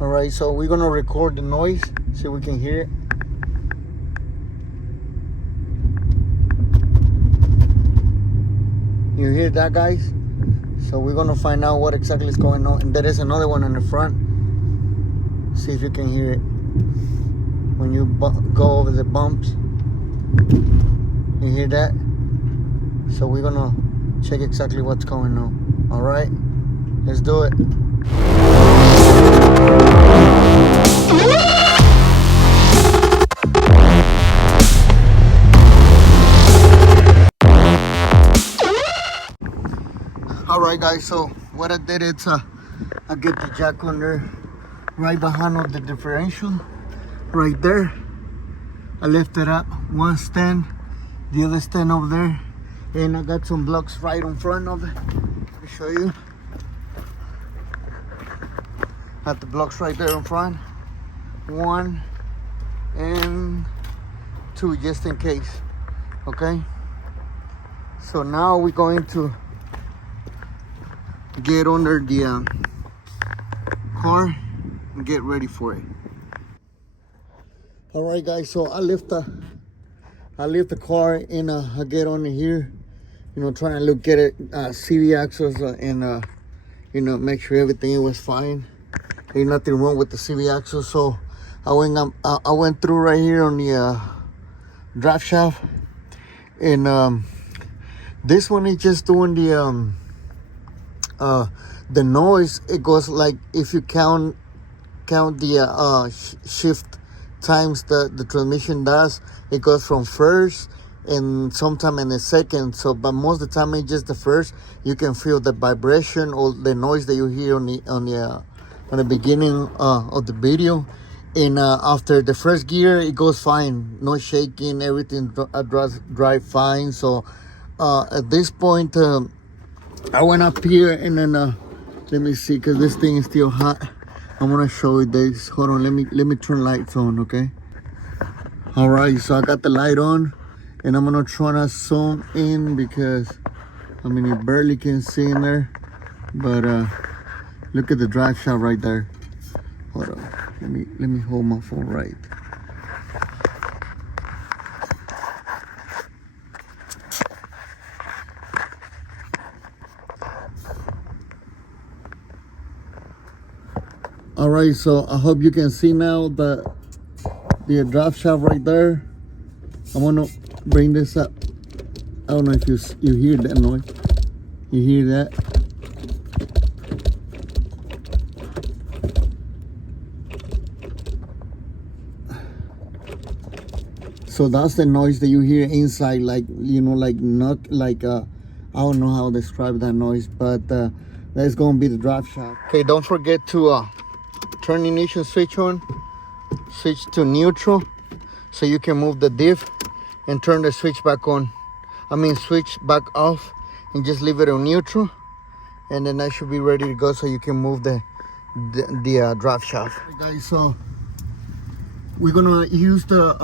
Alright, so we're gonna record the noise, see if we can hear it. You hear that, guys? So we're gonna find out what exactly is going on. And there is another one in the front. See if you can hear it when you go over the bumps. You hear that? So we're gonna check exactly what's going on. All right, let's do it. All right, guys, so what I did is I get the jack under right behind of the differential right there. I lift it up, one stand, the other stand over there, and I got some blocks right in front of it. Let me show you. Got the blocks right there in front, 1 and 2 just in case. Okay, so now we're going to get under the car and get ready for it. All right, guys, so I lift the car and I get on here, you know, trying to look at it, see the axles and you know, make sure everything was fine. Ain't nothing wrong with the CV axle. So I went through right here on the drive shaft, and this one is just doing the noise. It goes like, if you count the shift times the transmission does, it goes from first and sometime in the second. So but most of the time it's just the first. You can feel the vibration or the noise that you hear on the beginning of the video, and after the first gear it goes fine, no shaking, everything drive fine. So at this point I went up here and then let me see, because this thing is still hot. I want to show you this. Hold on, let me turn lights on, okay? All right, so I got the light on and I'm gonna try to zoom in because I mean you barely can see in there, but look at the drive shaft right there. Hold on, let me hold my phone right. All right, so I hope you can see now the drive shaft right there. I want to bring this up. I don't know if you hear that noise. You hear that? So that's the noise that you hear inside, like, you know, like not like I don't know how to describe that noise, but that's gonna be the drive shaft. Okay, don't forget to turn the ignition switch on, switch to neutral, so you can move the diff and turn the switch back on. I mean switch back off and just leave it on neutral, and then that should be ready to go, so you can move the drive shaft. Okay, guys, so we're gonna use the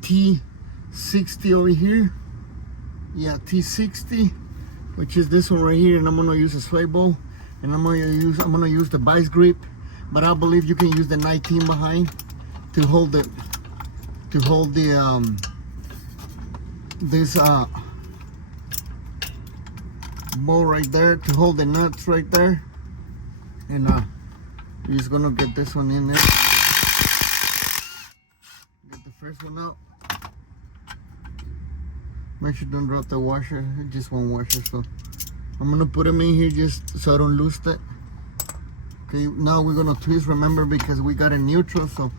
T60 over here. Yeah, T60, which is this one right here, and I'm gonna use a sway ball, and I'm gonna use the vice grip, but I believe you can use the 19 behind to hold the this ball right there, to hold the nuts right there, and you're just gonna get this one in there. Get the first one out. Make sure you don't drop the washer, just one washer. So I'm gonna put them in here just so I don't lose it. Okay, now we're gonna twist, remember, because we got a neutral, so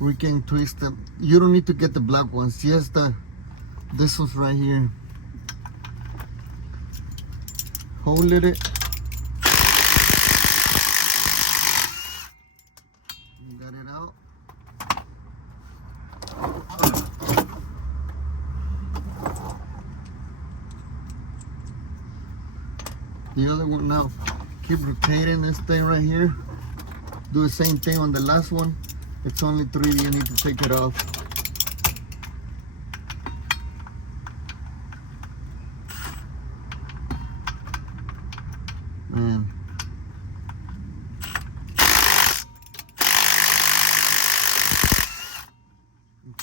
we can twist them. You don't need to get the black ones, just this one's right here. Hold it. Got it out. The other one now. Keep rotating this thing right here. Do the same thing on the last one. It's only 3, you need to take it off. Man.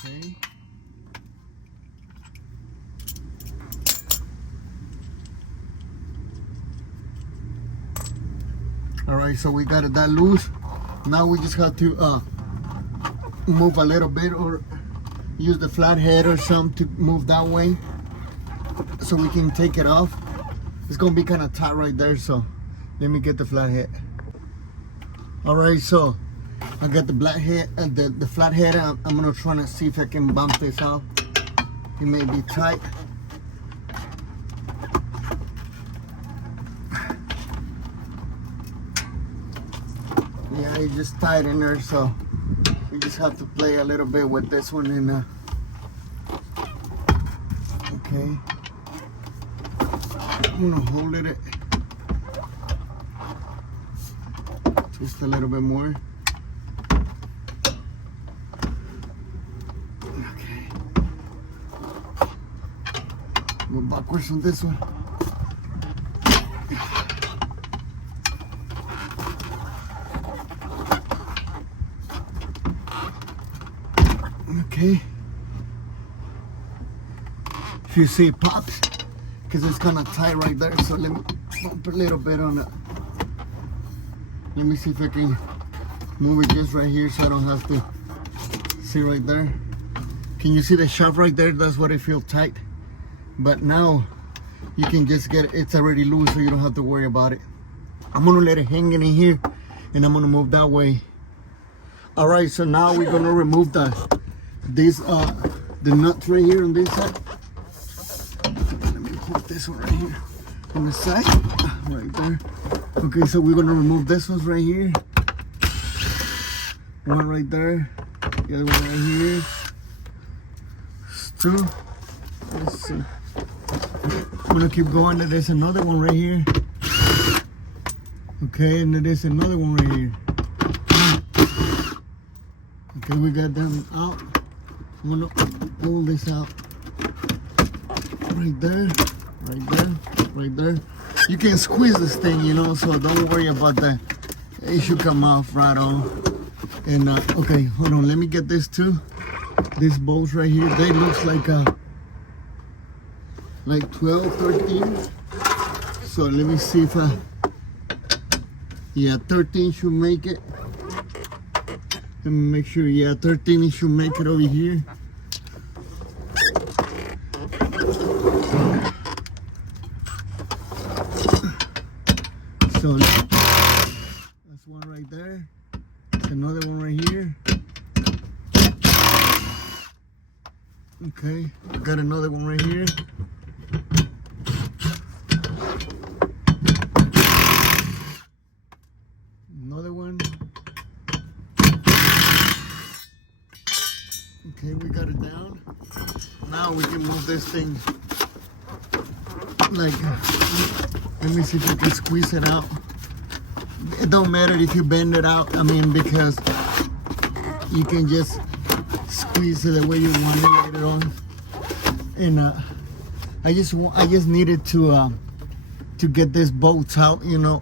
Okay. All right, so we got it that loose. Now we just have to move a little bit or use the flathead or something to move that way so we can take it off. It's gonna be kind of tight right there, so let me get the flathead. All right, so I got the flathead. The flathead. I'm gonna try to see if I can bump this out. It may be tight. Yeah, it's just tight in there, so we just have to play a little bit with this one and okay. I'm gonna hold it just a little bit more. Okay. Go backwards on this one. Okay. If you see it pops, because it's kind of tight right there, so let me bump a little bit on it. Let me see if I can move it just right here so I don't have to see right there. Can you see the shaft right there? That's what it feels tight. But now you can just get it, it's already loose, so you don't have to worry about it. I'm gonna let it hang in here and I'm gonna move that way. All right, so now we're gonna remove the nuts right here on this side. Let me put this one right here on the side, right there. Okay, so we're gonna remove this ones right here. One right there, the other one right here. Two. Let's see. I'm gonna keep going. There's another one right here. Okay, and there's another one right here. Okay, we got them out. I'm gonna pull this out. Right there, right there, right there. You can squeeze this thing, you know, so don't worry about that. It should come off right on. And okay, hold on, let me get this too. These bolts right here, they looks like 12, 13. So let me see if yeah, 13 should make it. Let me make sure, yeah, 13 should make it over here. So that's one right there. Another one right here. Okay, I got another one right here. Another one. Okay, we got it down. Now we can move this thing like, let me see if I can squeeze it out. It don't matter if you bend it out, I mean, because you can just squeeze it the way you want it later on. And I just needed to get this bolts out, you know.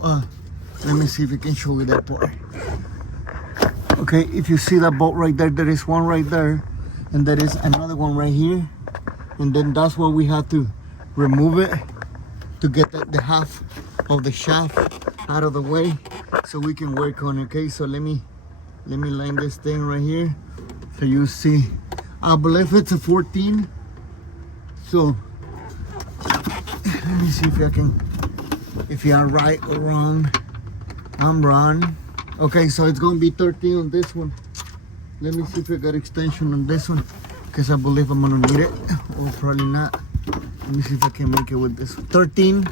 Let me see if I can show you that part. Okay, if you see that bolt right there, there is one right there, and there is another one right here, and then that's where we have to remove it to get the half of the shaft out of the way so we can work on it. Okay, so let me line this thing right here so you see. I believe it's a 14, so let me see if you are right or wrong. I'm wrong. Okay, so it's gonna be 13 on this one. Let me see if I got extension on this one, because I believe I'm gonna need it, or probably not. Let me see if I can make it with this. 13.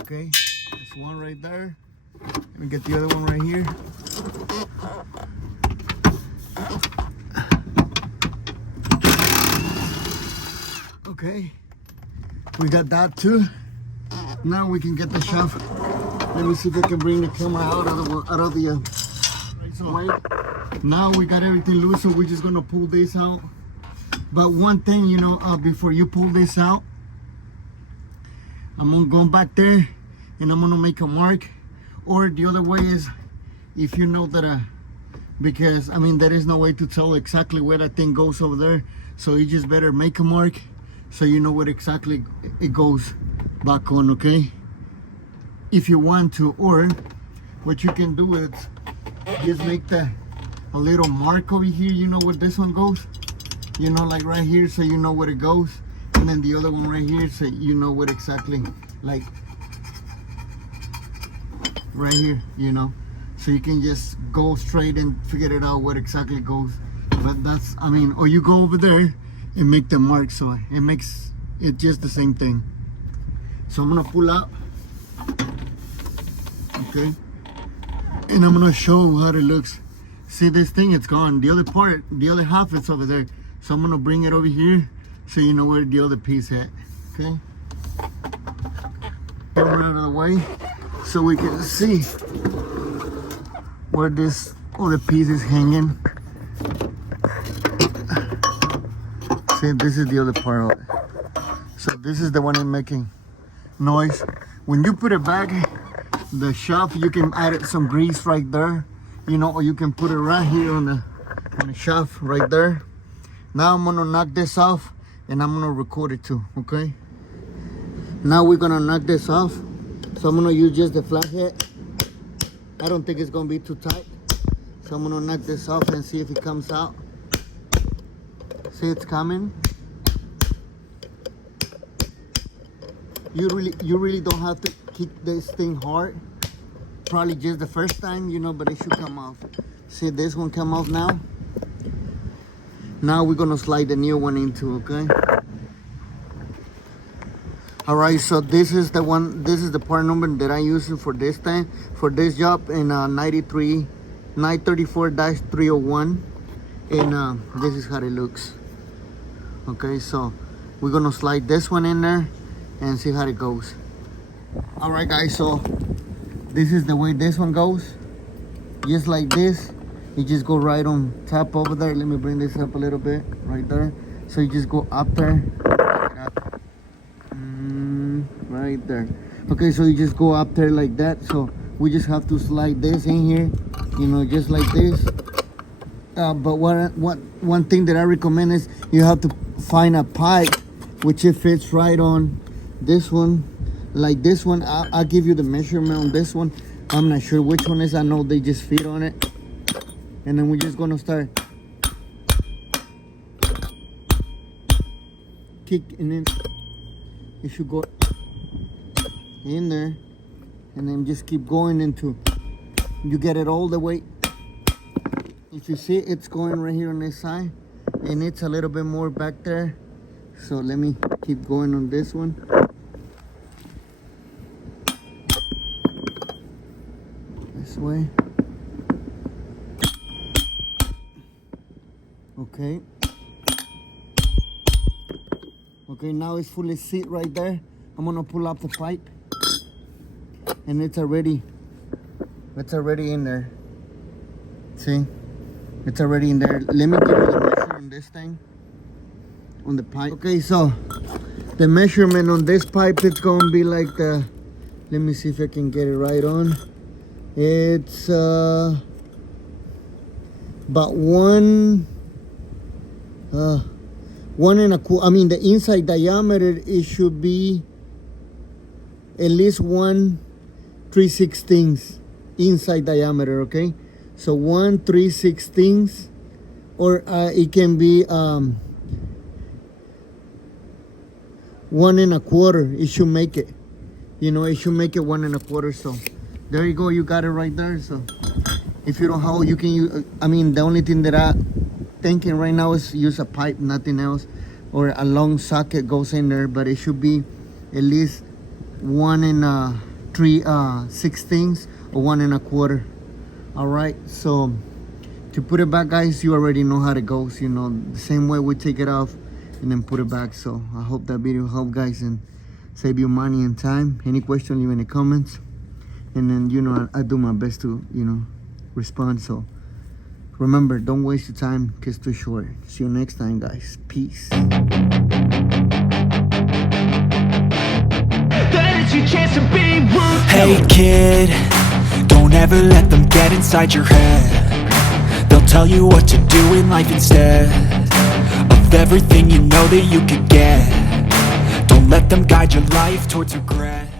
Okay, that's one right there. Let me get the other one right here. Okay, we got that too. Now we can get the shaft. Let me see if I can bring the camera out of the way. Now we got everything loose, so we're just gonna pull this out. But one thing, you know, before you pull this out, I'm gonna go back there and I'm gonna make a mark. Or the other way is, if you know that because I mean there is no way to tell exactly where that thing goes over there, so you just better make a mark so you know where exactly it goes back on, okay? If you want to, or what you can do is just make a little mark over here, you know where this one goes, you know, like right here, so you know where it goes, and then the other one right here, so you know what exactly, like right here, you know, so you can just go straight and figure it out where exactly it goes. But that's, I mean, or you go over there and make the mark, so it makes it just the same thing. So I'm gonna pull out, okay, and I'm gonna show how it looks. See this thing, it's gone. The other part, the other half, it's over there. So I'm gonna bring it over here so you know where the other piece at, okay? Get it out of the way so we can see where this other piece is hanging. See, this is the other part of it. So this is the one I'm making noise. When you put it back, the shaft, you can add some grease right there, you know, or you can put it right here on the shaft right there. Now I'm gonna knock this off and I'm gonna record it too, okay? Now we're gonna knock this off. So I'm gonna use just the flathead. I don't think it's gonna be too tight. So I'm gonna knock this off and see if it comes out. See, it's coming. You really don't have to kick this thing hard. Probably just the first time, you know, but it should come off. See, this one come off now. Now we're gonna slide the new one into, okay? All right, so this is the one, this is the part number that I use for this thing, for this job in 934-301, and this is how it looks. Okay, so we're gonna slide this one in there and see how it goes. All right, guys, so this is the way this one goes, just like this. You just go right on top over there. Let me bring this up a little bit, right there. So you just go up there, right there. Okay, so you just go up there like that. So we just have to slide this in here, you know, just like this. But one thing that I recommend is you have to find a pipe which it fits right on this one, like this one. I'll give you the measurement on this one. I'm not sure which one is. I know they just fit on it. And then we're just gonna start kick, and then it should go in there, and then just keep going until you get it all the way. If you see, it's going right here on this side, and it's a little bit more back there. So let me keep going on this one. This way. Okay. Okay, now it's fully set right there. I'm gonna pull up the pipe, and it's already in there. See, it's already in there. Let me give you the measure on this thing, on the pipe. Okay, so the measurement on this pipe, it's gonna be like the, let me see if I can get it right on. It's about one and a quarter. I mean, the inside diameter, it should be at least 1 3/16 inside diameter. Okay, so 1 3/16, or it can be 1 and a quarter. It should make it, you know, it should make it 1 and a quarter. So there you go, you got it right there. So if you don't have, you can use, I mean, the only thing that I thinking right now is use a pipe, nothing else, or a long socket goes in there, but it should be at least 1 and 3/16 or 1 and a quarter. All right, so to put it back, guys, you already know how it goes, you know, the same way we take it off and then put it back. So I hope that video helped, guys, and save you money and time. Any question, leave in the comments, and then, you know, I do my best to, you know, respond. So remember, don't waste your time, because it's too short. See you next time, guys. Peace. Hey kid, don't ever let them get inside your head. They'll tell you what to do in life instead of everything you know that you could get. Don't let them guide your life towards regret.